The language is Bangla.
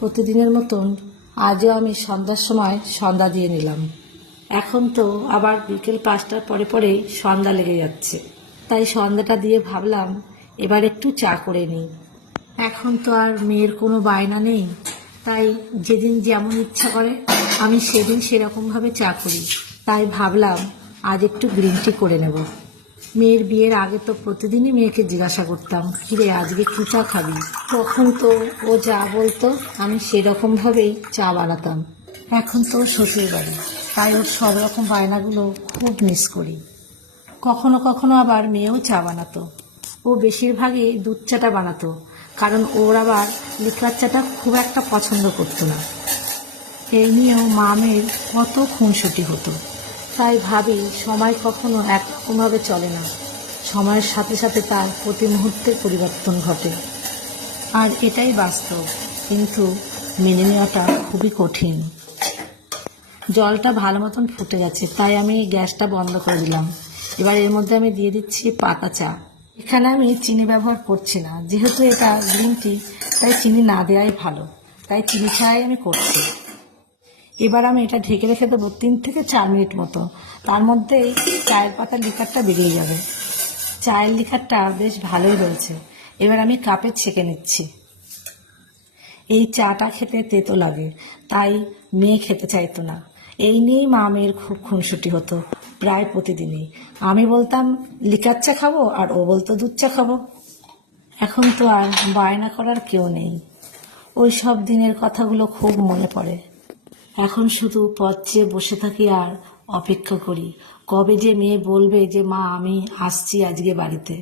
প্রতিদিনের মতন আজও আমি সন্ধ্যার সময় সন্ধ্যা দিয়ে নিলাম। এখন তো আবার বিকেল 5টার পরে পরেই সন্ধ্যা লেগে যাচ্ছে, তাই সন্ধ্যাটা দিয়ে ভাবলাম এবার একটু চা করে নিই। এখন তো আর মেয়ের কোনো বায়না নেই, তাই যেদিন যেমন ইচ্ছা করে আমি সেদিন সেরকমভাবে চা করি। তাই ভাবলাম আজ একটু গ্রিন টি করে নেব। মেয়ের বিয়ের আগে তো প্রতিদিনই মেয়েকে জিজ্ঞাসা করতাম, কিরে আজকে কী চা খাবি? তখন তো ও যা বলতো আমি সেরকমভাবেই চা বানাতাম। এখন তো শ্বশুর বাড়ি, তাই ওর সব রকম বায়নাগুলো খুব মিস করি। কখনো কখনো আবার মেয়েও চা বানাতো। ও বেশিরভাগই দুধ চাটা বানাতো, কারণ ওর আবার লিকার চাটা খুব একটা পছন্দ করতো না। এই নিয়েও মা মেয়ের কত খুনসুটি হতো। তাই ভাবি সময় কখনো একরকমভাবে চলে না, সময়ের সাথে সাথে তার প্রতি মুহূর্তে পরিবর্তন ঘটে। আর এটাই বাস্তব, কিন্তু মেনে নেওয়াটা খুবই কঠিন। জলটা ভালো মতন ফুটে গেছে, তাই আমি গ্যাসটা বন্ধ করে দিলাম। এবার এর মধ্যে আমি দিয়ে দিচ্ছি পাতা চা। এখানে আমি চিনি ব্যবহার করছি না, যেহেতু এটা গ্রিন টি, তাই চিনি না দেওয়াই ভালো, তাই চিনি ছাড়াই আমি করছি। এবার আমি এটা ঢেকে রেখে দেবো 3 থেকে 4 মিনিট মতো। তার মধ্যেই চায়ের পাতার লিকারটা বেরিয়ে যাবে। চায়ের লিকারটা বেশ ভালোই রয়েছে। এবার আমি কাপে ছেঁকে নিচ্ছি। এই চাটা খেতে তেতো লাগে, তাই মেয়ে খেতে চাইতো না। এই নিয়েই মা মেয়ের খুব খুনসুটি হতো প্রায় প্রতিদিনই। আমি বলতাম লিকার চা খাবো, আর ও বলতো দুধ চা খাবো। এখন তো আর বায়না করার কেউ নেই। ওই সব দিনের কথাগুলো খুব মনে পড়ে। এখন শুধু পথ চেয়ে বসে থাকি আর অপেক্ষা করি কবে যে মেয়ে বলবে যে মা আমি আসছি আজকে বাড়িতে।